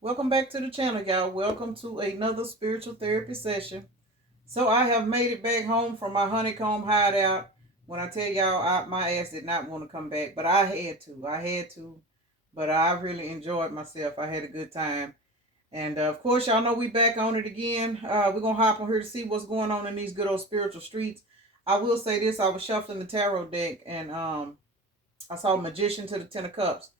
Welcome back to the channel, y'all. Welcome to another spiritual therapy session. So I have made it back home from my honeycomb hideout. When I tell y'all, my ass did not want to come back, but I had to. But I really enjoyed myself. I had a good time. And of course, y'all know we back on it again. We're going to hop on here to see what's going on in these good old spiritual streets. I will say this. I was shuffling the tarot deck and I saw Magician to the Ten of Cups.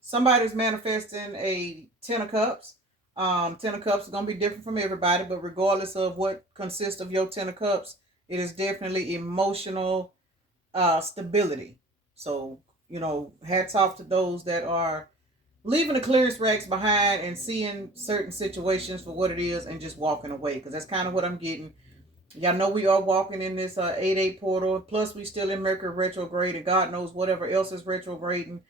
Somebody's manifesting a Ten of Cups. Ten of Cups is going to be different from everybody, but regardless of what consists of your Ten of Cups, it is definitely emotional stability. So, hats off to those that are leaving the clearance racks behind and seeing certain situations for what it is and just walking away, because that's kind of what I'm getting. Y'all know we are walking in this 8-8 portal. Plus, we still in Mercury retrograde, and God knows whatever else is retrograding.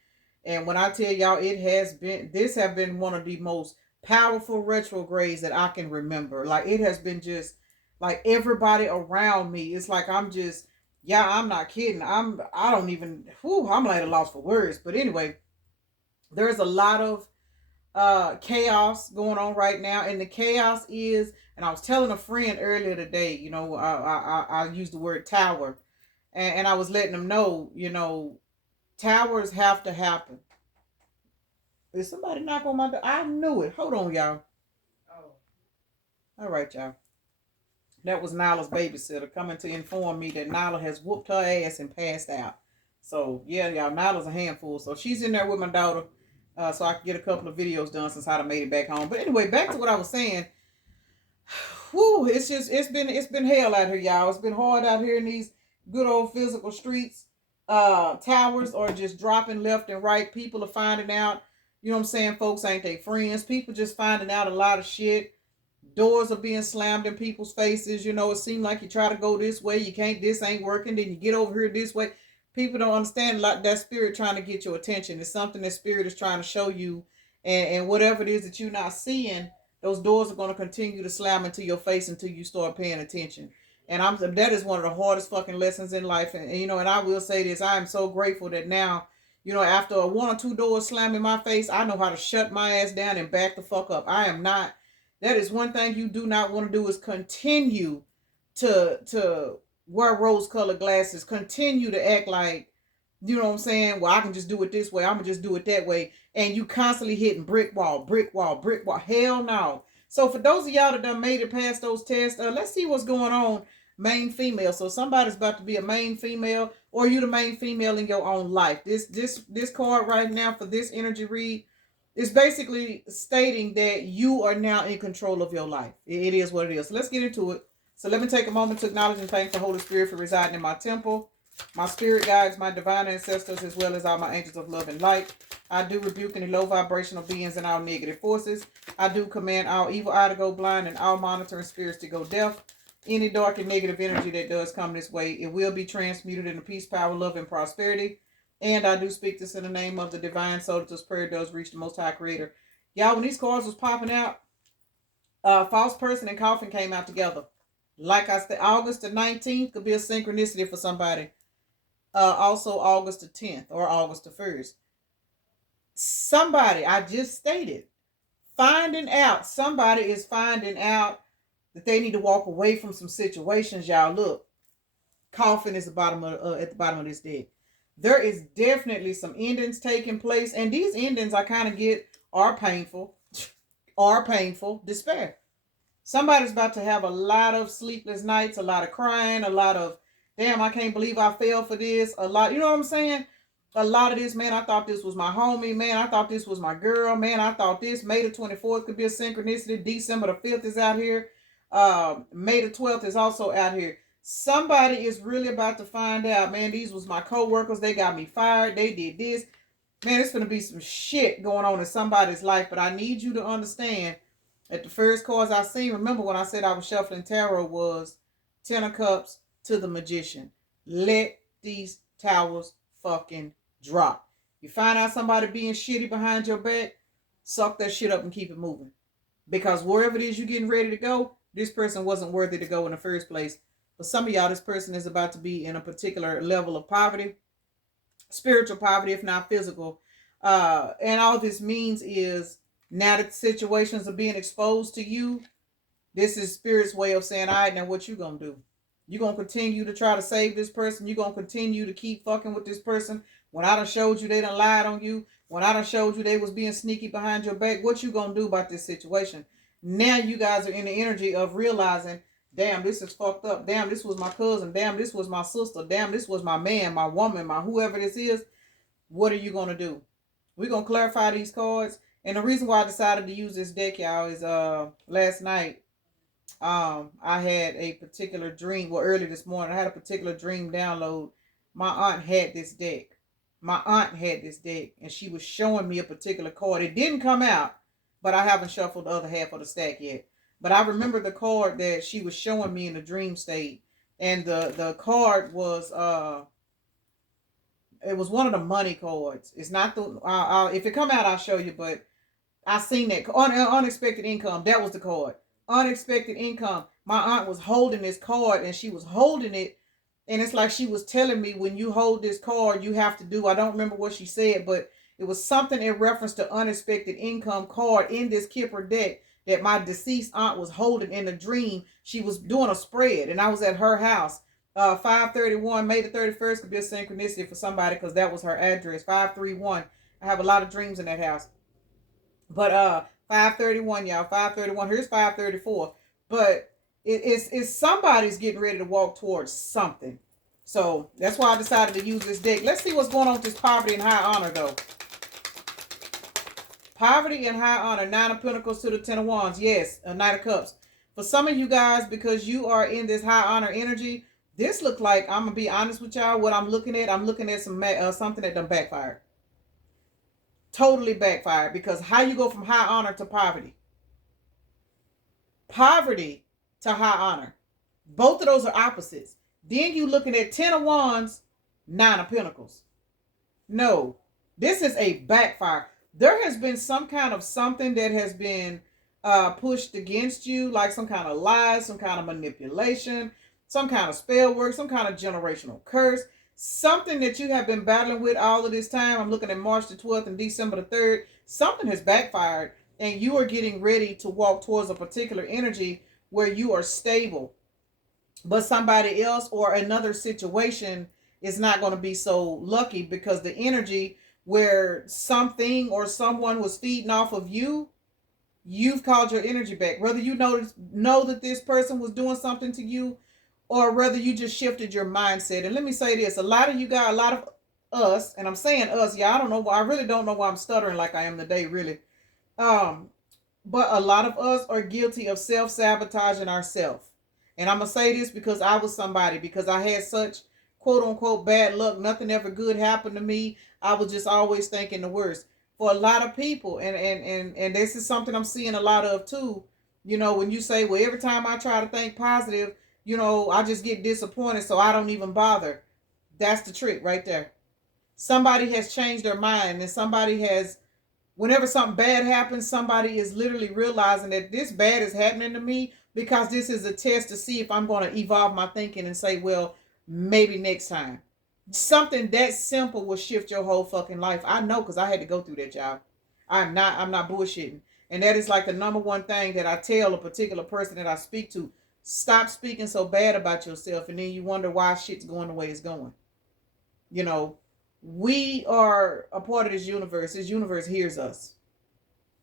And when I tell y'all, this have been one of the most powerful retrogrades that I can remember. Like, it has been just like everybody around me. It's like yeah, I'm not kidding. I don't even, I'm like a loss for words. But anyway, there's a lot of chaos going on right now, and the chaos is, and I was telling a friend earlier today, I used the word tower, and I was letting them know, towers have to happen. Did somebody knock on my door? I knew it. Hold on, y'all. Oh, all right, y'all. That was Nyla's babysitter coming to inform me that Nyla has whooped her ass and passed out. So yeah, y'all, Nyla's a handful. So she's in there with my daughter, so I can get a couple of videos done since I made it back home. But anyway, back to what I was saying. Whew, it's been hell out here, y'all. It's been hard out here in these good old physical streets. Towers are just dropping left and right. People are finding out, you know what I'm saying, folks ain't they friends. People just finding out a lot of shit. Doors are being slammed in people's faces. It seems like you try to go this way, you can't, this ain't working, then you get over here this way. People don't understand, like, that spirit trying to get your attention. It's something that spirit is trying to show you, and whatever it is that you're not seeing, those doors are going to continue to slam into your face until you start paying attention. And that is one of the hardest fucking lessons in life. And I will say this, I am so grateful that now, after one or two doors slam in my face, I know how to shut my ass down and back the fuck up. I am not, that is one thing you do not want to do, is continue to wear rose colored glasses, continue to act like, you know what I'm saying, well, I can just do it this way, I'm gonna just do it that way, and you constantly hitting brick wall, brick wall, brick wall. Hell no. So for those of y'all that done made it past those tests, let's see what's going on, main female. So somebody's about to be a main female, or you the main female in your own life. This card right now for this energy read is basically stating that you are now in control of your life. It is what it is. So let's get into it. So let me take a moment to acknowledge and thank the Holy Spirit for residing in my temple, my spirit guides, my divine ancestors, as well as all my angels of love and light. I do rebuke any low vibrational beings and all negative forces. I do command all evil eye to go blind and all monitoring spirits to go deaf. Any dark and negative energy that does come this way, it will be transmuted into peace, power, love, and prosperity. And I do speak this in the name of the divine soul that this prayer does reach the Most High Creator. Y'all, when these cards was popping out, false person and coffin came out together. Like I said, August the 19th could be a synchronicity for somebody. Also August the 10th or August the 1st. Somebody, I just stated, somebody is finding out that they need to walk away from some situations. Y'all, look, coffin is at the bottom of this deck. There is definitely some endings taking place, and these endings I kind of get are painful, despair. Somebody's about to have a lot of sleepless nights, a lot of crying, a lot of, damn, I can't believe I fell for this, a lot, you know what I'm saying? A lot of this, man, I thought this was my homie, man, I thought this was my girl, man, I thought this, May the 24th could be a synchronicity, December the 5th is out here, May the 12th is also out here. Somebody is really about to find out, man, these was my co-workers, they got me fired, they did this. Man, it's gonna be some shit going on in somebody's life, but I need you to understand that the first cards I seen, remember when I said I was shuffling tarot, was Ten of Cups to the Magician. Let these towers fucking drop. You find out somebody being shitty behind your back, suck that shit up and keep it moving. Because wherever it is you're getting ready to go, this person wasn't worthy to go in the first place. For some of y'all, this person is about to be in a particular level of poverty, spiritual poverty, if not physical. And all this means is Now that situations are being exposed to you, this is Spirit's way of saying, all right, now what you gonna do? You gonna continue to try to save this person? You gonna continue to keep fucking with this person when I done showed you they done lied on you? When I done showed you they was being sneaky behind your back? What you gonna do about this situation? Now you guys are in the energy of realizing, damn, this is fucked up. Damn, this was my cousin. Damn, this was my sister. Damn, this was my man, my woman, my whoever this is. What are you gonna do? We're gonna clarify these cards. And the reason why I decided to use this deck, y'all, is last night I had a particular dream. Well, early this morning I had a particular dream download. My aunt had this deck. And she was showing me a particular card. It didn't come out, but I haven't shuffled the other half of the stack yet. But I remember the card that she was showing me in the dream state. And the card was it was one of the money cards. It's not the if it come out I'll show you, but I seen that unexpected income. That was the card. Unexpected income. My aunt was holding this card, and she was holding it, and it's like she was telling me, when you hold this card, you have to do. I don't remember what she said, but it was something in reference to unexpected income card in this Kipper deck that my deceased aunt was holding in a dream. She was doing a spread, and I was at her house. 531, May the 31st could be a synchronicity for somebody because that was her address. 531. I have a lot of dreams in that house. But 531, y'all. 531. Here's 534. But it's somebody's getting ready to walk towards something. So that's why I decided to use this deck. Let's see what's going on with this poverty and high honor, though. Poverty and high honor. 9 of Pentacles to the 10 of Wands. Yes, a Knight of Cups. For some of you guys, because you are in this high honor energy, this look like, I'm going to be honest with y'all, what I'm looking at something that done backfired. Totally backfired, because how you go from high honor to poverty? Poverty to high honor. Both of those are opposites. Then you looking at 10 of Wands, 9 of Pentacles. No, this is a backfire. There has been some kind of something that has been pushed against you, like some kind of lies, some kind of manipulation, some kind of spell work, some kind of generational curse, something that you have been battling with all of this time. I'm looking at March the 12th and December the 3rd. Something has backfired, and you are getting ready to walk towards a particular energy where you are stable. But somebody else or another situation is not going to be so lucky, because the energy where something or someone was feeding off of you, you've called your energy back. Whether you know that this person was doing something to you, or whether you just shifted your mindset. And let me say this, a lot of you guys, a lot of us, and I'm saying us, yeah, I don't know, I really don't know why I'm stuttering like I am today, really. But a lot of us are guilty of self-sabotaging ourselves. And I'm going to say this because I was somebody, because I had such quote unquote bad luck. Nothing ever good happened to me. I was just always thinking the worst. For a lot of people, and this is something I'm seeing a lot of too, you know, when you say, well, every time I try to think positive, you know, I just get disappointed, so I don't even bother. That's the trick right there. Somebody has changed their mind, and somebody has, whenever something bad happens, somebody is literally realizing that this bad is happening to me because this is a test to see if I'm going to evolve my thinking and say, well, maybe next time. Something that simple will shift your whole fucking life. I know, because I had to go through that, y'all. I'm not bullshitting. And that is like the number one thing that I tell a particular person that I speak to. Stop speaking so bad about yourself, and then you wonder why shit's going the way it's going. You know, we are a part of this universe. This universe hears us.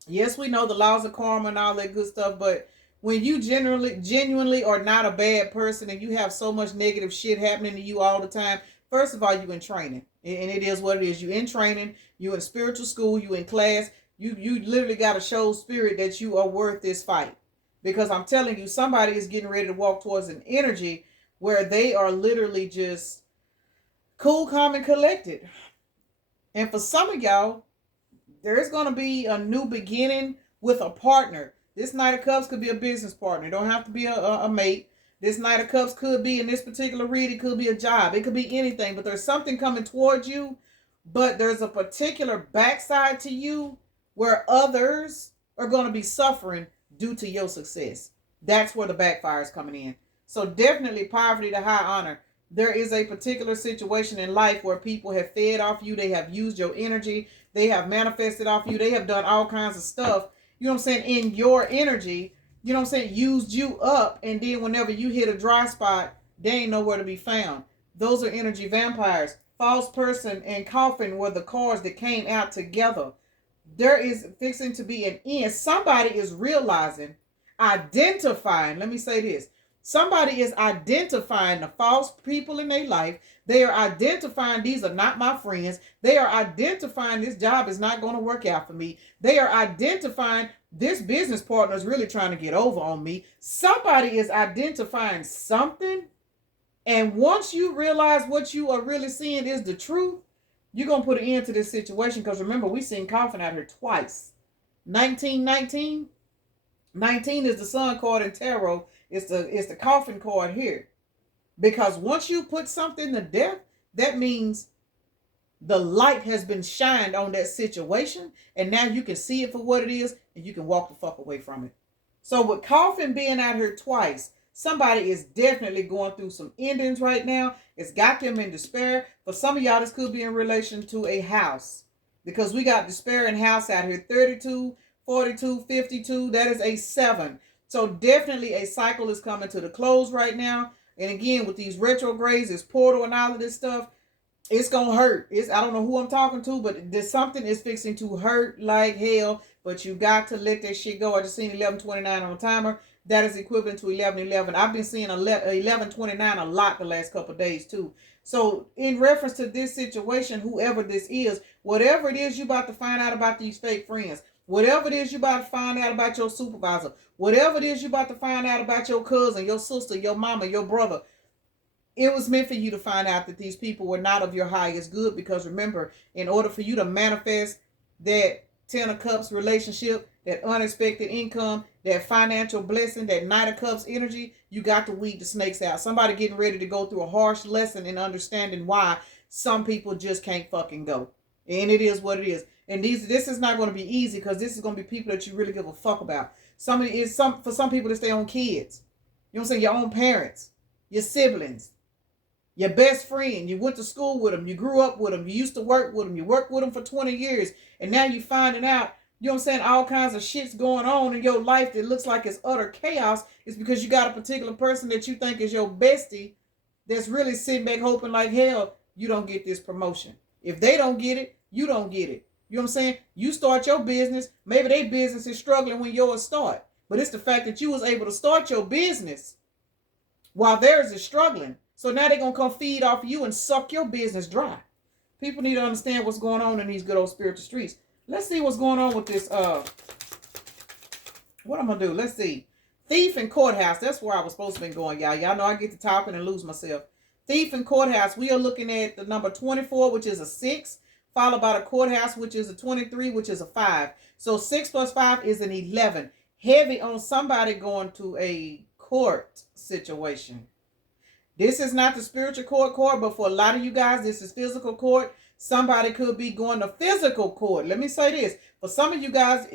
Yes, we know the laws of karma and all that good stuff, but when you genuinely are not a bad person, and you have so much negative shit happening to you all the time, first of all, you in training. And it is what it is. You in training, you in spiritual school, you in class. You literally got to show spirit that you are worth this fight. Because I'm telling you, somebody is getting ready to walk towards an energy where they are literally just cool, calm, and collected. And for some of y'all, there's going to be a new beginning with a partner. This Knight of Cups could be a business partner. It don't have to be a mate. This Knight of Cups could be, in this particular reading, could be a job. It could be anything. But there's something coming towards you. But there's a particular backside to you where others are going to be suffering due to your success. That's where the backfire is coming in. So definitely poverty to high honor. There is a particular situation in life where people have fed off you. They have used your energy. They have manifested off you. They have done all kinds of stuff, you know what I'm saying, in your energy, you know what I'm saying, used you up. And then whenever you hit a dry spot, they ain't nowhere to be found. Those are energy vampires. False person and coffin were the cards that came out together. There is fixing to be an end. Somebody is realizing, identifying, let me say this. Somebody is identifying the false people in their life. They are identifying these are not my friends. They are identifying this job is not going to work out for me. They are identifying this business partner is really trying to get over on me. Somebody is identifying something. And once you realize what you are really seeing is the truth, you're going to put an end to this situation. Because remember, we seen coffin out here twice. 1919. 19 is the sun card in tarot. It's the coffin card here. Because once you put something to death, that means the light has been shined on that situation. And now you can see it for what it is. And you can walk the fuck away from it. So with coffin being out here twice, somebody is definitely going through some endings right now. It's got them in despair. For some of y'all, this could be in relation to a house. Because we got despair in house out here. 32, 42, 52. That is a 7. So definitely a cycle is coming to the close right now. And again, with these retrogrades, this portal and all of this stuff, it's going to hurt. I don't know who I'm talking to, but there's something is fixing to hurt like hell. But you got to let that shit go. I just seen 1129 on the timer. That is equivalent to 1111. I've been seeing 1129 a lot the last couple of days too. So in reference to this situation, whoever this is, whatever it is you about to find out about these fake friends, whatever it is you about to find out about your supervisor, whatever it is you about to find out about your cousin, your sister, your mama, your brother, it was meant for you to find out that these people were not of your highest good. Because remember, in order for you to manifest that 10 of Cups relationship, that unexpected income, that financial blessing, that Knight of Cups energy, you got to weed the snakes out. Somebody getting ready to go through a harsh lesson in understanding why some people just can't fucking go. And it is what it is. And this is not going to be easy, because this is going to be people that you really give a fuck about. For some people, it's their own kids. You know what I'm saying? Your own parents, your siblings, your best friend. You went to school with them. You grew up with them. You used to work with them. You worked with them for 20 years. And now you finding out, you know what I'm saying, all kinds of shit's going on in your life that looks like it's utter chaos. It's because you got a particular person that you think is your bestie that's really sitting back hoping like hell you don't get this promotion. If they don't get it, you don't get it. You know what I'm saying? You start your business. Maybe their business is struggling when yours start. But it's the fact that you was able to start your business while theirs is struggling. So now they're going to come feed off of you and suck your business dry. People need to understand what's going on in these good old spiritual streets. Let's see what's going on with this. What I'm going to do? Let's see. Thief and courthouse. That's where I was supposed to be going, y'all. Y'all know I get to talking and lose myself. Thief and courthouse. We are looking at the number 24, which is a 6. Followed by the courthouse, which is a 23, which is a 5. So 6 plus 5 is an 11. Heavy on somebody going to a court situation. This is not the spiritual court, but for a lot of you guys, this is physical court. Somebody could be going to physical court. Let me say this. For some of you guys,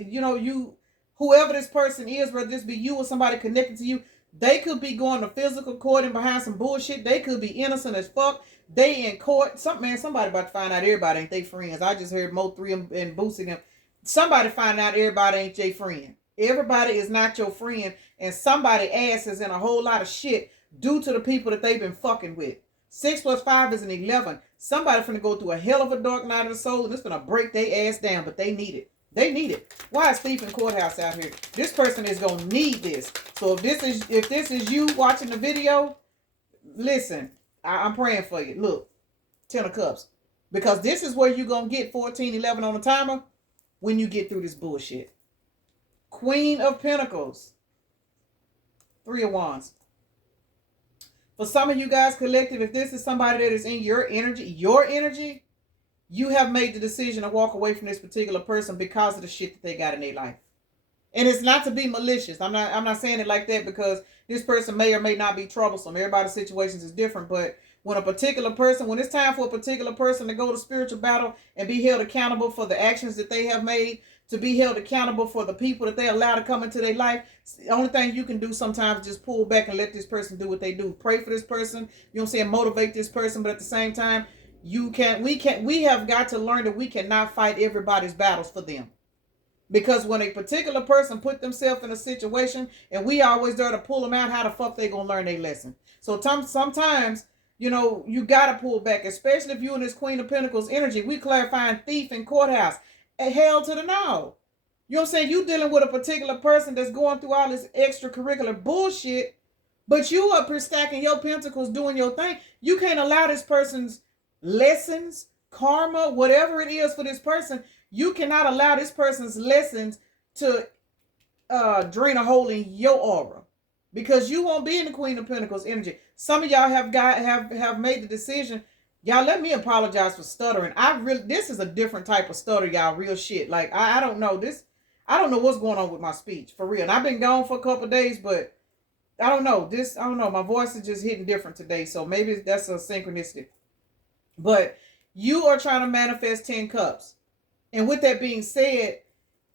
whoever this person is, whether this be you or somebody connected to you, they could be going to physical court and behind some bullshit. They could be innocent as fuck. They in court. Somebody about to find out everybody ain't they friends. I just heard Mo 3 and Boosie them. Somebody finding out everybody ain't your friend. Everybody is not your friend. And somebody ass is in a whole lot of shit due to the people that they've been fucking with. 6 plus 5 is an 11. Somebody finna go through a hell of a dark night of the soul, and it's gonna break their ass down, but they need it. They need it. Why is Thief and Courthouse out here? This person is gonna need this. So if this is you watching the video, listen, I'm praying for you. Look, 10 of Cups. Because this is where you're gonna get 1411 on the timer when you get through this bullshit. Queen of Pentacles. 3 of Wands. For some of you guys, collective, if this is somebody that is in your energy, you have made the decision to walk away from this particular person because of the shit that they got in their life. And it's not to be malicious. I'm not saying it like that, because this person may or may not be troublesome. Everybody's situations is different. But when it's time for a particular person to go to spiritual battle and be held accountable for the actions that they have made, to be held accountable for the people that they allow to come into their life, the only thing you can do sometimes is just pull back and let this person do what they do. Pray for this person, you know what I'm saying, motivate this person, but at the same time, We have got to learn that we cannot fight everybody's battles for them. Because when a particular person put themselves in a situation and we always there to pull them out, how the fuck they gonna learn their lesson? So sometimes, you gotta pull back, especially if you in this Queen of Pentacles energy. We clarifying thief in courthouse. Hell to the no. You know what I'm saying? You dealing with a particular person that's going through all this extracurricular bullshit, but you up here stacking your pentacles, doing your thing. You can't allow this person's lessons, karma, whatever it is for this person. You cannot allow this person's lessons to drain a hole in your aura, because you won't be in the Queen of Pentacles energy. Some of y'all have made the decision. Y'all, let me apologize for stuttering. This is a different type of stutter, y'all. Real shit. Like I don't know this. I don't know what's going on with my speech, for real. And I've been gone for a couple of days, but I don't know. I don't know. My voice is just hitting different today. So maybe that's a synchronicity. But you are trying to manifest 10 cups. And with that being said,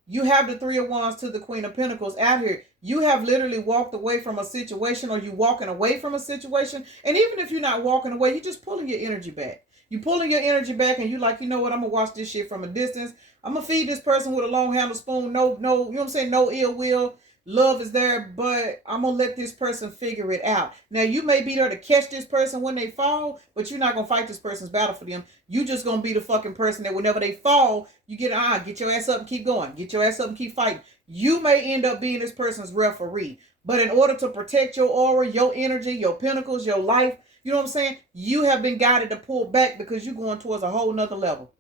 you have the 3 of Wands to the Queen of Pentacles out here. You have literally walked away from a situation, or you walking away from a situation. And even if you're not walking away, you're just pulling your energy back. You pulling your energy back and you like, you know what, I'm going to watch this shit from a distance. I'm going to feed this person with a long handle spoon. No, you know what I'm saying? No ill will. Love is there, but I'm going to let this person figure it out. Now, you may be there to catch this person when they fall, but you're not going to fight this person's battle for them. You just going to be the fucking person that whenever they fall, you get your ass up and keep going. Get your ass up and keep fighting. You may end up being this person's referee. But in order to protect your aura, your energy, your pentacles, your life, you know what I'm saying? You have been guided to pull back because you're going towards a whole nother level.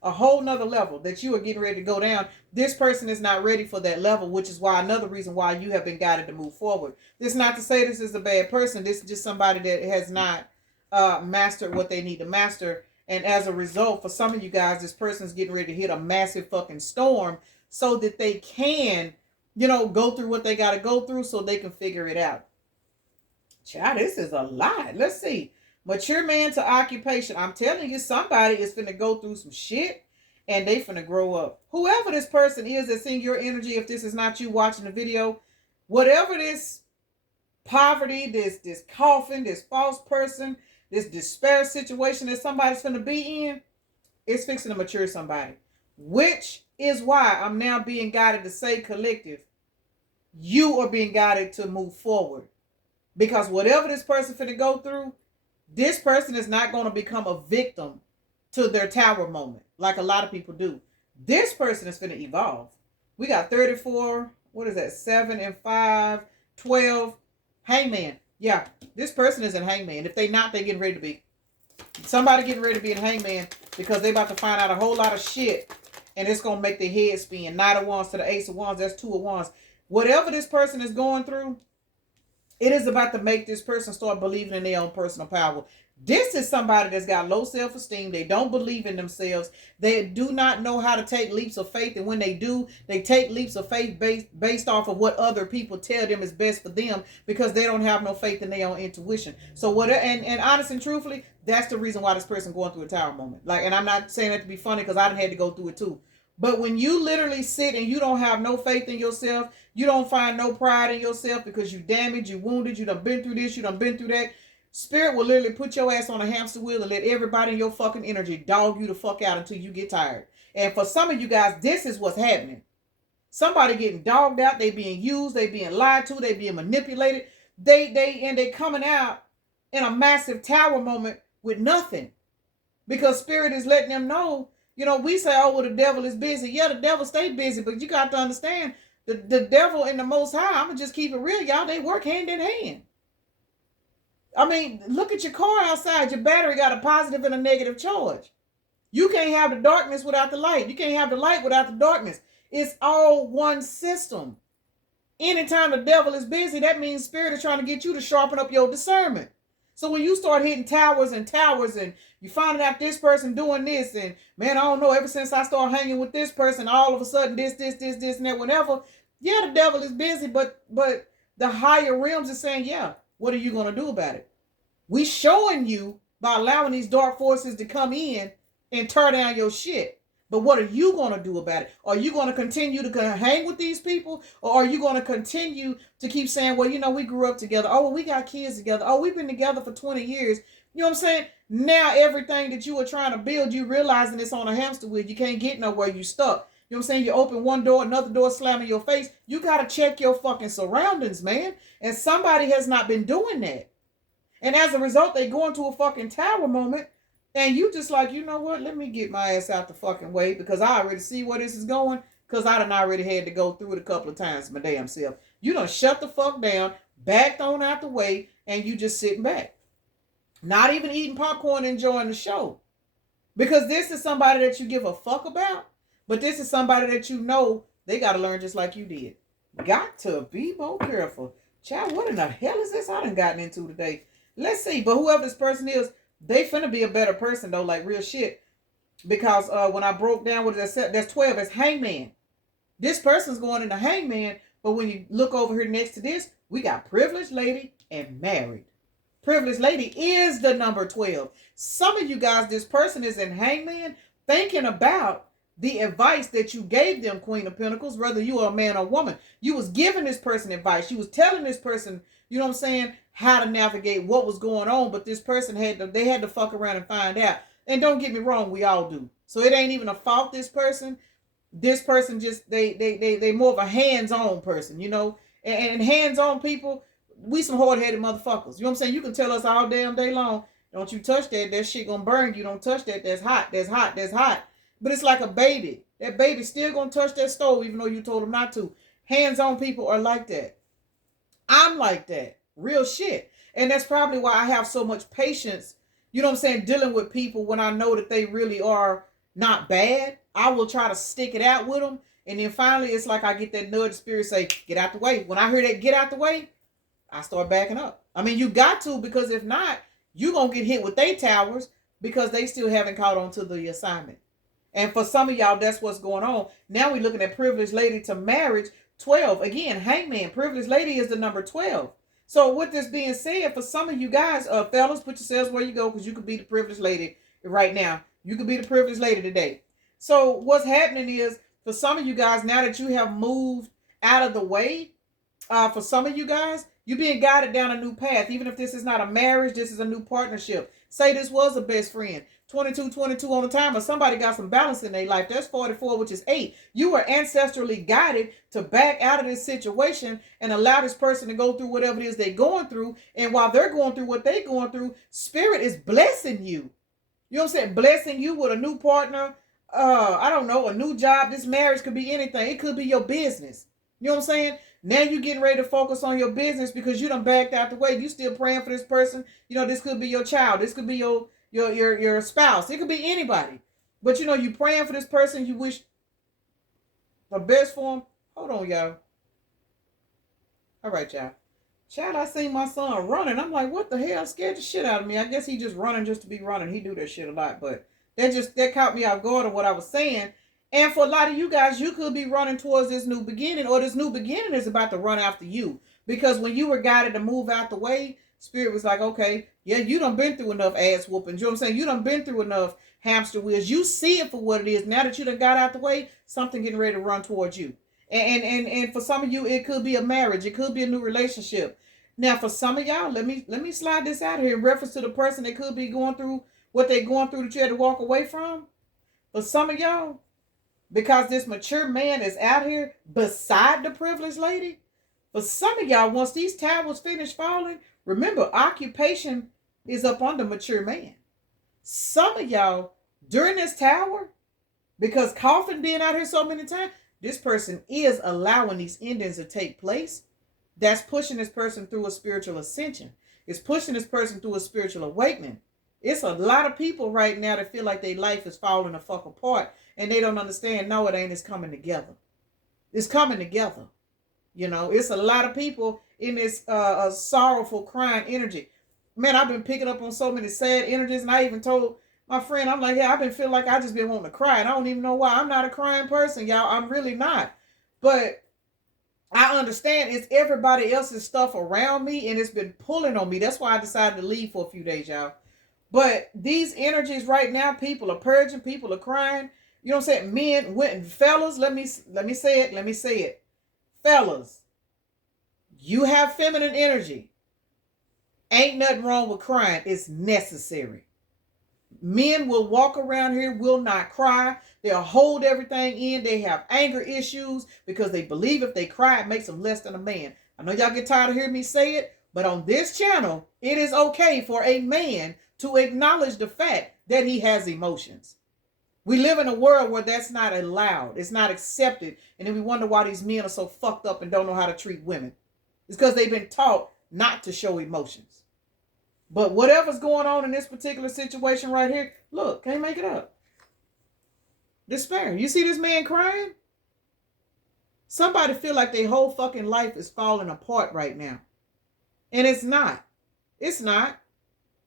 A whole nother level that you are getting ready to go down. This person is not ready for that level, which is why another reason why you have been guided to move forward. This is not to say this is a bad person. This is just somebody that has not mastered what they need to master. And as a result, for some of you guys, this person is getting ready to hit a massive fucking storm so that they can, go through what they got to go through so they can figure it out. Child, this is a lot. Let's see. Mature man to occupation. I'm telling you, somebody is finna go through some shit and they finna grow up. Whoever this person is that's in your energy, if this is not you watching the video, whatever this poverty, this coffin, this false person, this despair situation that somebody's finna be in, it's fixing to mature somebody. Which is why I'm now being guided to say, collective, you are being guided to move forward. Because whatever this person finna go through, this person is not going to become a victim to their tower moment like a lot of people do. This person is going to evolve. We got 34, 7 and 5, 12, hangman. Yeah, this person is in hangman. If they not, they getting ready to be. Somebody getting ready to be in hangman because they about to find out a whole lot of shit and it's going to make their head spin. Knight of Wands to the Ace of Wands, that's 2 of Wands. Whatever this person is going through, it is about to make this person start believing in their own personal power. This is somebody that's got low self-esteem. They don't believe in themselves. They do not know how to take leaps of faith. And when they do, they take leaps of faith based off of what other people tell them is best for them because they don't have no faith in their own intuition. So and honest and truthfully, that's the reason why this person going through a tower moment. And I'm not saying that to be funny because I done had to go through it too. But when you literally sit and you don't have no faith in yourself, you don't find no pride in yourself because you damaged, you wounded, you done been through this, you done been through that. Spirit will literally put your ass on a hamster wheel and let everybody in your fucking energy dog you the fuck out until you get tired. And for some of you guys, this is what's happening. Somebody getting dogged out, they being used, they being lied to, they being manipulated. They coming out in a massive tower moment with nothing. Because Spirit is letting them know. We say, oh, well, the devil is busy. Yeah, the devil stay busy, but you got to understand, the devil and the Most High, I'm going to just keep it real, y'all, they work hand in hand. I mean, look at your car outside. Your battery got a positive and a negative charge. You can't have the darkness without the light. You can't have the light without the darkness. It's all one system. Anytime the devil is busy, that means Spirit is trying to get you to sharpen up your discernment. So when you start hitting towers and you finding out this person doing this, and man, I don't know, ever since I started hanging with this person, all of a sudden this, and that, whatever. Yeah, the devil is busy, but the higher realms is saying, yeah, what are you going to do about it? We showing you by allowing these dark forces to come in and tear down your shit. But what are you going to do about it? Are you going to continue to hang with these people? Or are you going to continue to keep saying, well, we grew up together. Oh, well, we got kids together. Oh, we've been together for 20 years. You know what I'm saying? Now everything that you were trying to build, you realizing it's on a hamster wheel. You can't get nowhere. You stuck. You know what I'm saying? You open one door, another door slamming your face. You got to check your fucking surroundings, man. And somebody has not been doing that. And as a result, they go into a fucking tower moment. And you just like, you know what? Let me get my ass out the fucking way because I already see where this is going because I done already had to go through it a couple of times my damn self. You done shut the fuck down, backed on out the way, and you just sitting back. Not even eating popcorn, enjoying the show. Because this is somebody that you give a fuck about. But this is somebody that you know they got to learn just like you did. Got to be more careful. Child, what in the hell is this I done gotten into today? Let's see. But whoever this person is, they finna be a better person though, like real shit. Because when I broke down what is that, that's 12, it's hangman. This person's going into hangman. But when you look over here next to this, we got privileged lady and married. Privileged lady is the number 12. Some of you guys, this person is in hangman thinking about the advice that you gave them, Queen of Pentacles, whether you are a man or woman. You was giving this person advice. You was telling this person, you know what I'm saying, how to navigate what was going on. But this person had to fuck around and find out. And don't get me wrong, we all do. So it ain't even a fault this person. This person just, they more of a hands-on person, you know. And hands-on people, we some hard-headed motherfuckers. You know what I'm saying? You can tell us all damn day long, don't you touch that. That shit gonna burn you. Don't touch that. That's hot. That's hot. That's hot. But it's like a baby. That baby still gonna touch that stove even though you told him not to. Hands-on people are like that. I'm like that. Real shit. And that's probably why I have so much patience, you know what I'm saying, dealing with people when I know that they really are not bad. I will try to stick it out with them. And then finally, it's like I get that nudge spirit say, get out the way. When I hear that get out the way, I start backing up. I mean, you got to, because if not, you're going to get hit with their towers because they still haven't caught on to the assignment. And for some of y'all, that's what's going on. Now we're looking at privileged lady to marriage, 12. Again, hangman, privileged lady is the number 12. So with this being said, for some of you guys, fellas, put yourselves where you go because you could be the privileged lady right now. You could be the privileged lady today. So what's happening is, for some of you guys, now that you have moved out of the way, for some of you guys, you're being guided down a new path. Even if this is not a marriage, this is a new partnership. Say this was a best friend. 22 on the timer. Somebody got some balance in their life. That's 44, which is 8. You were ancestrally guided to back out of this situation and allow this person to go through whatever it is they're going through. And while they're going through what they're going through, Spirit is blessing you. You know what I'm saying? Blessing you with a new partner. I don't know, a new job. This marriage could be anything. It could be your business. You know what I'm saying? Now you're getting ready to focus on your business because you done backed out the way. You still praying for this person. You know, this could be your child. This could be your spouse. It could be anybody. But you know, you praying for this person. You wish the best for them. Hold on, y'all. All right, y'all. Child, I seen my son running. I'm like, what the hell? Scared the shit out of me. I guess he just running just to be running. He do that shit a lot, but that caught me off guard of what I was saying. And for a lot of you guys, you could be running towards this new beginning, or this new beginning is about to run after you. Because when you were guided to move out the way, Spirit was like, okay, yeah, you done been through enough ass whoopings. You know what I'm saying? You done been through enough hamster wheels. You see it for what it is. Now that you done got out the way, something getting ready to run towards you. And for some of you, it could be a marriage. It could be a new relationship. Now, for some of y'all, let me slide this out here in reference to the person that could be going through what they're going through that you had to walk away from. For some of y'all, because this mature man is out here beside the privileged lady. For some of y'all, once these towers finish falling, remember, occupation is up under mature man. Some of y'all, during this tower, because coffin being out here so many times, this person is allowing these endings to take place. That's pushing this person through a spiritual ascension. It's pushing this person through a spiritual awakening. It's a lot of people right now that feel like their life is falling the fuck apart. And they don't understand, no, it ain't. It's coming together. It's coming together. You know, it's a lot of people in this sorrowful, crying energy. Man, I've been picking up on so many sad energies. And I even told my friend, I'm like, yeah, I've been feeling like I just been wanting to cry. And I don't even know why. I'm not a crying person, y'all. I'm really not. But I understand it's everybody else's stuff around me. And it's been pulling on me. That's why I decided to leave for a few days, y'all. But these energies right now, people are purging. People are crying. You know what I'm saying? Men, women, fellas, let me say it. Fellas, you have feminine energy. Ain't nothing wrong with crying. It's necessary. Men will walk around here, will not cry. They'll hold everything in. They have anger issues because they believe if they cry, it makes them less than a man. I know y'all get tired of hearing me say it, but on this channel, it is okay for a man to acknowledge the fact that he has emotions. We live in a world where that's not allowed. It's not accepted. And then we wonder why these men are so fucked up and don't know how to treat women. It's because they've been taught not to show emotions. But whatever's going on in this particular situation right here, look, can't make it up. Despair. You see this man crying? Somebody feel like their whole fucking life is falling apart right now. And it's not. It's not.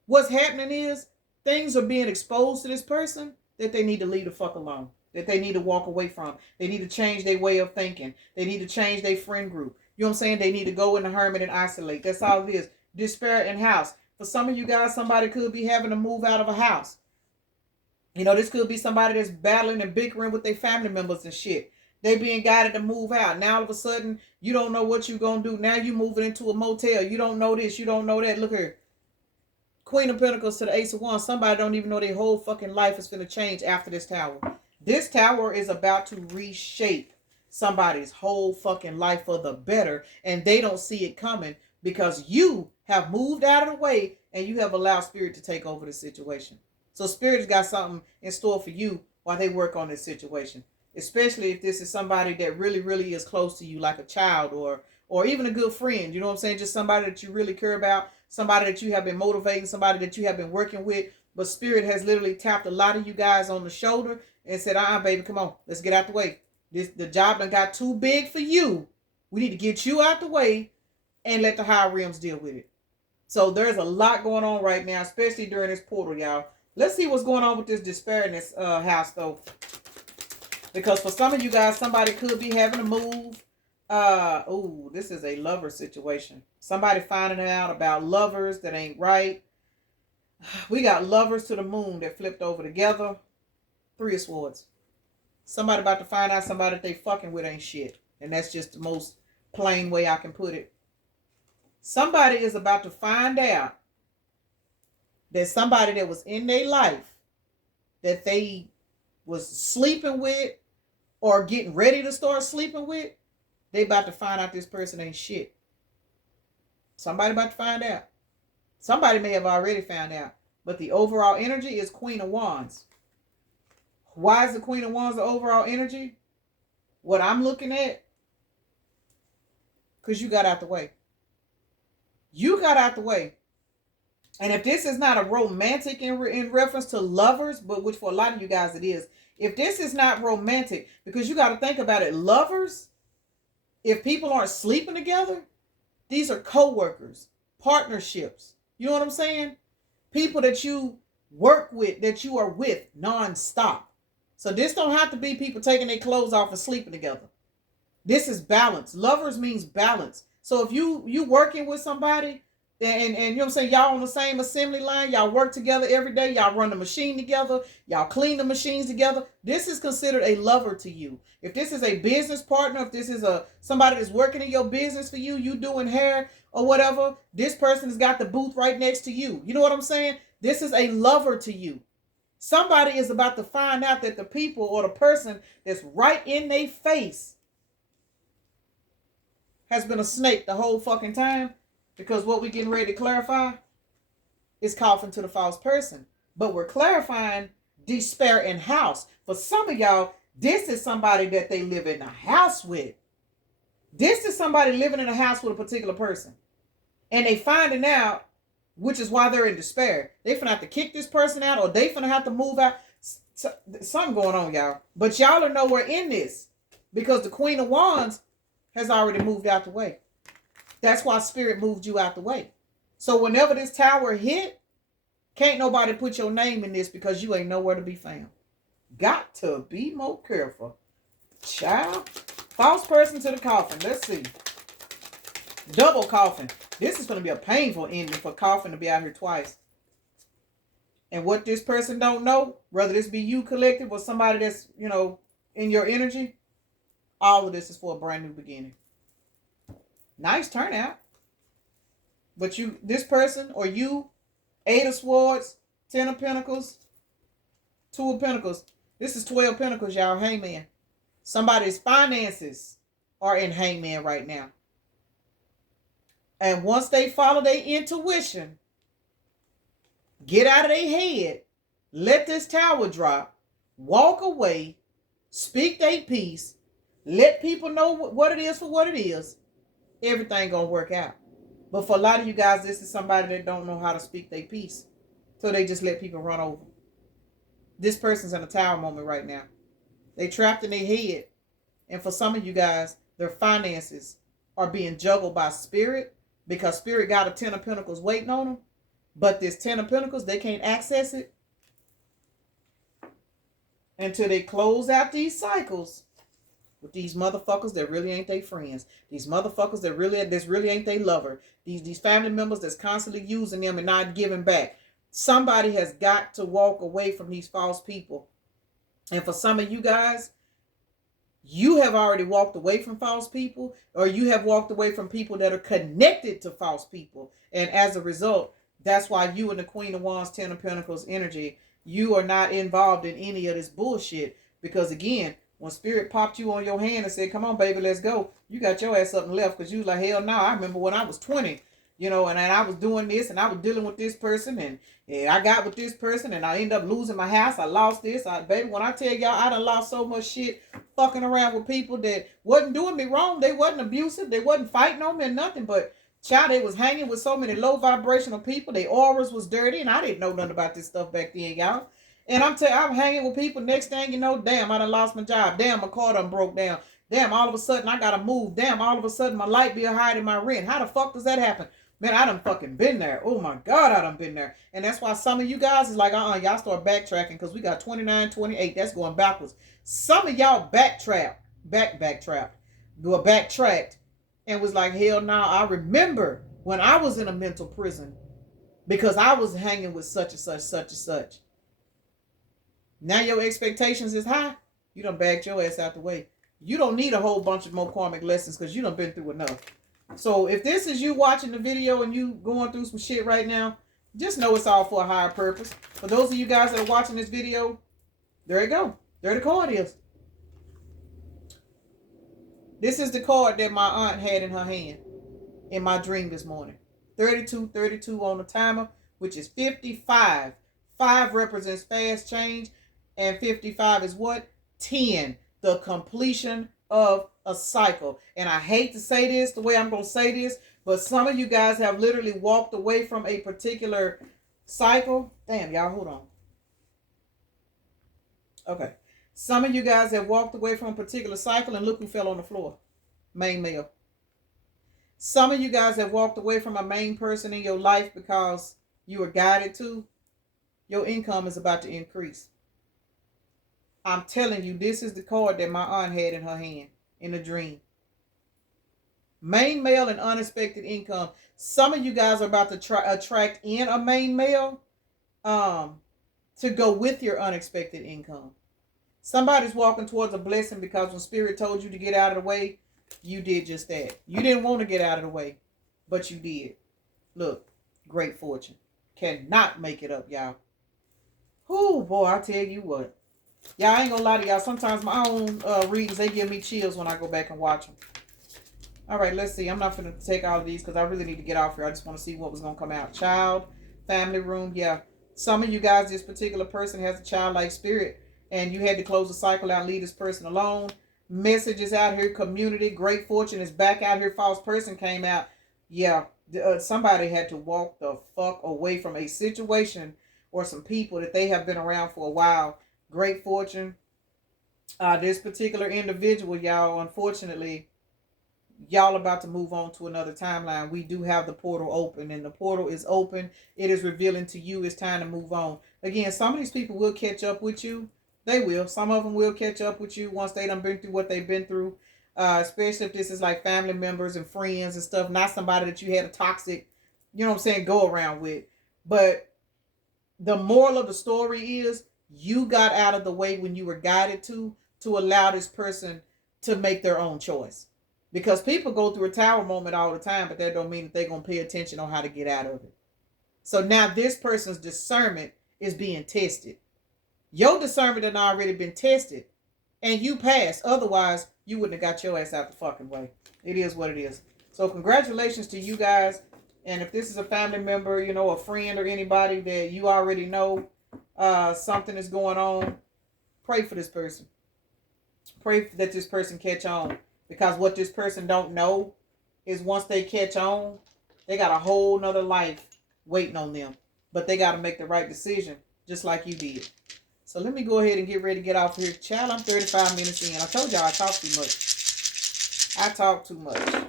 What's happening is things are being exposed to this person that they need to leave the fuck alone. That they need to walk away from. They need to change their way of thinking. They need to change their friend group. You know what I'm saying? They need to go in the hermit and isolate. That's all it is. Despair in house. For some of you guys, somebody could be having to move out of a house. You know, this could be somebody that's battling and bickering with their family members and shit. They being guided to move out. Now all of a sudden, you don't know what you're going to do. Now you moving into a motel. You don't know this. You don't know that. Look here. Queen of Pentacles to the Ace of Wands. Somebody don't even know their whole fucking life is going to change after this tower. This tower is about to reshape somebody's whole fucking life for the better. And they don't see it coming because you have moved out of the way and you have allowed Spirit to take over the situation. So Spirit's got something in store for you while they work on this situation. Especially if this is somebody that really, really is close to you, like a child or even a good friend. You know what I'm saying? Just somebody that you really care about. Somebody that you have been motivating. Somebody that you have been working with. But Spirit has literally tapped a lot of you guys on the shoulder and said, baby, come on. Let's get out the way. The job done got too big for you. We need to get you out the way and let the higher realms deal with it. So there's a lot going on right now, especially during this portal, y'all. Let's see what's going on with this despair in this house, though. Because for some of you guys, somebody could be having to move. This is a lover situation. Somebody finding out about lovers that ain't right. We got lovers to the moon that flipped over together. 3 of Swords. Somebody about to find out somebody that they fucking with ain't shit. And that's just the most plain way I can put it. Somebody is about to find out that somebody that was in their life that they was sleeping with or getting ready to start sleeping with, they about to find out this person ain't shit. Somebody about to find out. Somebody may have already found out. But the overall energy is Queen of Wands. Why is the Queen of Wands the overall energy? What I'm looking at, because you got out the way. You got out the way. And if this is not a romantic in reference to lovers, but which for a lot of you guys it is. If this is not romantic, because you got to think about it, lovers, if people aren't sleeping together, these are co-workers, partnerships. You know what I'm saying? People that you work with, that you are with non-stop. So this don't have to be people taking their clothes off and sleeping together. This is balance. Lovers means balance. So if you working with somebody, and you know what I'm saying, y'all on the same assembly line, y'all work together every day, y'all run the machine together, y'all clean the machines together, this is considered a lover to you. If this is a business partner, if this is somebody that's working in your business for you, you doing hair or whatever, this person has got the booth right next to you. You know what I'm saying? This is a lover to you. Somebody is about to find out that the people or the person that's right in their face has been a snake the whole fucking time. Because what we're getting ready to clarify is coughing to the false person. But we're clarifying despair in house. For some of y'all, this is somebody that they live in a house with. This is somebody living in a house with a particular person. And they finding out, which is why they're in despair. They finna have to kick this person out or they finna have to move out. Something going on, y'all. But y'all are nowhere in this. Because the Queen of Wands has already moved out the way. That's why Spirit moved you out the way. So whenever this tower hit, can't nobody put your name in this because you ain't nowhere to be found. Got to be more careful. Child. False person to the coffin. Let's see. Double coffin. This is going to be a painful ending for coffin to be out here twice. And what this person don't know, whether this be you collective or somebody that's, you know, in your energy, all of this is for a brand new beginning. Nice turnout. But this person or you, 8 of Swords, 10 of Pentacles, 2 of Pentacles. This is 12 Pentacles, y'all. Hangman. Somebody's finances are in Hangman right now. And once they follow their intuition, get out of their head, let this tower drop, walk away, speak their piece, let people know what it is for what it is, everything gonna work out. But for a lot of you guys, this is somebody that don't know how to speak their piece. So they just let people run over. This person's in a tower moment right now. They trapped in their head. And for some of you guys, their finances are being juggled by spirit, because spirit got a 10 of Pentacles waiting on them. But this 10 of Pentacles, they can't access it until they close out these cycles with these motherfuckers that really ain't their friends. These motherfuckers that really ain't their lover. These family members that's constantly using them and not giving back. Somebody has got to walk away from these false people. And for some of you guys, you have already walked away from false people, or you have walked away from people that are connected to false people. And as a result, that's why you and the Queen of Wands, 10 of Pentacles energy, you are not involved in any of this bullshit. Because again, when spirit popped you on your hand and said, come on, baby, let's go, you got your ass up and left, because you was like, hell no. I remember when I was 20, and I was doing this, and I was dealing with this person, and I got with this person, and I ended up losing my house. I lost this. Baby, when I tell y'all, I done lost so much shit fucking around with people that wasn't doing me wrong. They wasn't abusive. They wasn't fighting on me or nothing, but child, they was hanging with so many low vibrational people. Their auras was dirty, and I didn't know nothing about this stuff back then, y'all. And I'm hanging with people. Next thing you know, damn, I done lost my job. Damn, my car done broke down. Damn, all of a sudden I gotta move. Damn, all of a sudden my light bill higher than my rent. How the fuck does that happen? Man, I done fucking been there. Oh my God, I done been there. And that's why some of you guys is like, y'all start backtracking, because we got 29, 28. That's going backwards. Some of y'all backtracked, and was like, hell no, I remember when I was in a mental prison because I was hanging with such and such, such and such. Now your expectations is high. You done backed your ass out the way. You don't need a whole bunch of more karmic lessons, because you done been through enough. So if this is you watching the video and you going through some shit right now, just know it's all for a higher purpose. For those of you guys that are watching this video, there you go. There the card is. This is the card that my aunt had in her hand in my dream this morning. 32 on the timer, which is 55. 5 represents fast change, and 55 is what? 10. The completion of a cycle. And I hate to say this the way I'm going to say this, but some of you guys have literally walked away from a particular cycle. Damn, y'all, hold on. Okay. Some of you guys have walked away from a particular cycle, and look who fell on the floor. Main male. Some of you guys have walked away from a main person in your life because you were guided to. Your income is about to increase. I'm telling you, this is the card that my aunt had in her hand in a dream. Main male and unexpected income. Some of you guys are about to attract in a main male to go with your unexpected income. Somebody's walking towards a blessing because when spirit told you to get out of the way, you did just that. You didn't want to get out of the way, but you did. Look, great fortune. Cannot make it up, y'all. Whoo, boy, I tell you what. Y'all, I ain't gonna lie to y'all. Sometimes my own readings, they give me chills when I go back and watch them. All right, let's see. I'm not going to take all of these because I really need to get off here. I just want to see what was going to come out. Child, family room, yeah. Some of you guys, this particular person has a childlike spirit, and you had to close the cycle out, leave this person alone. Messages out here, community, great fortune is back out here. False person came out. Yeah, somebody had to walk the fuck away from a situation or some people that they have been around for a while. Great fortune. This particular individual, y'all, unfortunately, y'all about to move on to another timeline. We do have the portal open, and the portal is open. It is revealing to you it's time to move on. Again, some of these people will catch up with you. They will. Some of them will catch up with you once they done been through what they've been through. Especially if this is like family members and friends and stuff. Not somebody that you had a toxic, you know what I'm saying, go around with. But the moral of the story is you got out of the way when you were guided to allow this person to make their own choice. Because people go through a tower moment all the time, but that don't mean that they're going to pay attention on how to get out of it. So now this person's discernment is being tested. Your discernment had already been tested, and you passed. Otherwise, you wouldn't have got your ass out the fucking way. It is what it is. So congratulations to you guys. And if this is a family member, you know, a friend or anybody that you already know something is going on, pray for this person. Pray that this person catch on. Because what this person don't know is once they catch on, they got a whole nother life waiting on them. But they got to make the right decision, just like you did. So let me go ahead and get ready to get off here. Child, I'm 35 minutes in. I told y'all I talk too much. I talk too much.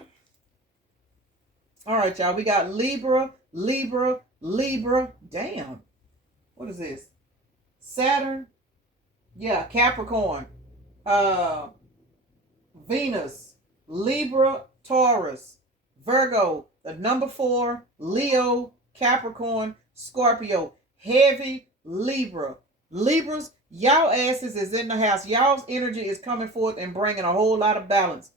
All right, y'all. We got Libra, Libra, Libra. Damn. What is this? Saturn. Yeah, Capricorn. Venus, Libra, Taurus, Virgo, the number 4, Leo, Capricorn, Scorpio, heavy Libra. Libras, y'all asses is in the house. Y'all's energy is coming forth and bringing a whole lot of balance.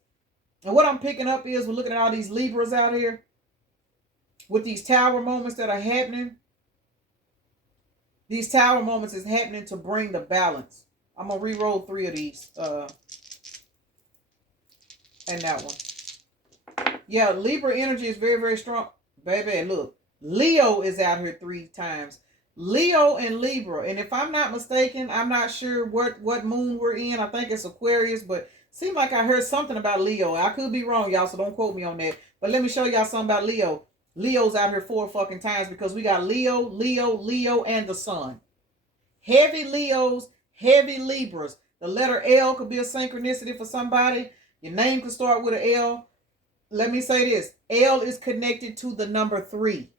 And what I'm picking up is we're looking at all these Libras out here with these tower moments that are happening. These tower moments is happening to bring the balance. I'm going to re-roll 3 of these. And that one. Yeah, Libra energy is very, very strong. Baby, look. Leo is out here 3 times. Leo and Libra. And if I'm not mistaken, I'm not sure what moon we're in. I think it's Aquarius, but seemed like I heard something about Leo. I could be wrong, y'all, so don't quote me on that. But let me show y'all something about Leo. Leo's out here 4 fucking times because we got Leo, Leo, Leo, and the sun. Heavy Leos, heavy Libras. The letter L could be a synchronicity for somebody. Your name could start with an L. Let me say this. L is connected to the number 3.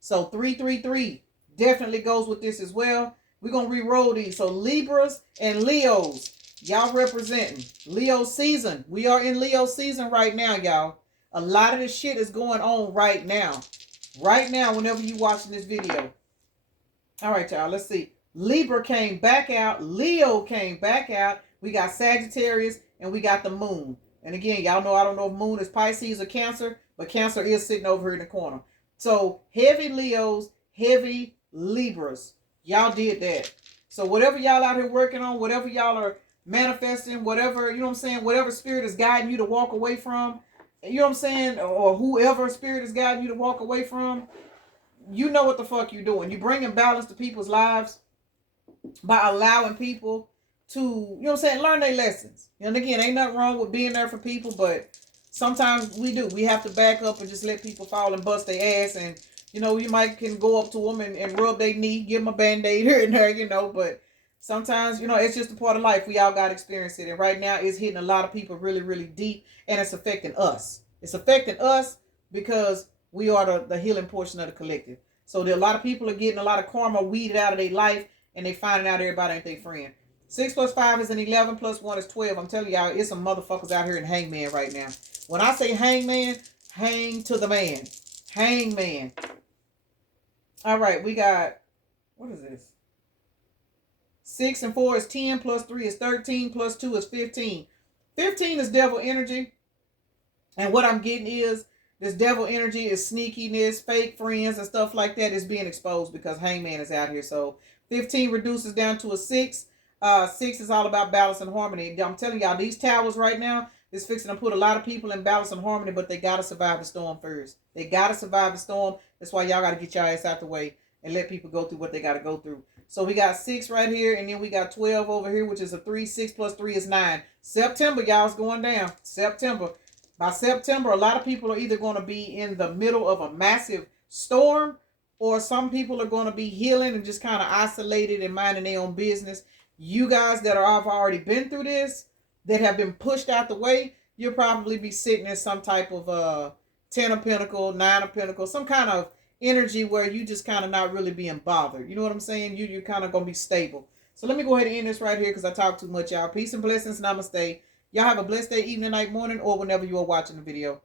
So 333 definitely goes with this as well. We're going to re-roll these. So Libras and Leos. Y'all representing Leo season. We are in Leo season right now, y'all. A lot of this shit is going on right now. Right now, whenever you watching this video. All right, y'all. Let's see. Libra came back out. Leo came back out. We got Sagittarius and we got the moon. And again, y'all know I don't know if moon is Pisces or Cancer, but Cancer is sitting over here in the corner. So heavy Leos, heavy Libras. Y'all did that. So whatever y'all out here working on, whatever y'all are manifesting, whatever, you know what I'm saying, whatever spirit is guiding you to walk away from, you know what I'm saying, or whoever spirit is guiding you to walk away from, you know what the fuck you're doing. You're bringing balance to people's lives by allowing people to, you know what I'm saying, learn their lessons. And again, ain't nothing wrong with being there for people, but sometimes we do. We have to back up and just let people fall and bust their ass. And, you know, you might can go up to them and rub their knee, give them a Band-Aid here and there, you know, but sometimes, you know, it's just a part of life. We all got to experience it. And right now it's hitting a lot of people really, really deep, and it's affecting us. It's affecting us because we are the healing portion of the collective. So there, a lot of people are getting a lot of karma weeded out of their life, and they finding out everybody ain't their friend. 6 plus 5 is an 11, plus 1 is 12. I'm telling y'all, it's some motherfuckers out here in hangman right now. When I say hangman, hang to the man. Hangman. All right, we got, what is this? 6 and 4 is 10, plus 3 is 13, plus 2 is 15. 15 is devil energy. And what I'm getting is this devil energy is sneakiness, fake friends, and stuff like that is being exposed because hangman is out here. So 15 reduces down to a 6. 6 is all about balance and harmony. I'm telling y'all, these towers right now is fixing to put a lot of people in balance and harmony, but they got to survive the storm first. They got to survive the storm. That's why y'all got to get your ass out the way and let people go through what they got to go through. So we got 6 right here, and then we got 12 over here, which is a 3. 6 plus 3 is 9. September, y'all, is going down. September. By September, a lot of people are either going to be in the middle of a massive storm, or some people are going to be healing and just kind of isolated and minding their own business. You guys that have already been through this, that have been pushed out the way, you'll probably be sitting in some type of 10 of Pentacles, 9 of Pentacles, some kind of energy where you just kind of not really being bothered. You know what I'm saying? You're kind of going to be stable. So let me go ahead and end this right here because I talk too much, y'all. Peace and blessings. Namaste. Y'all have a blessed day, evening, night, morning, or whenever you are watching the video.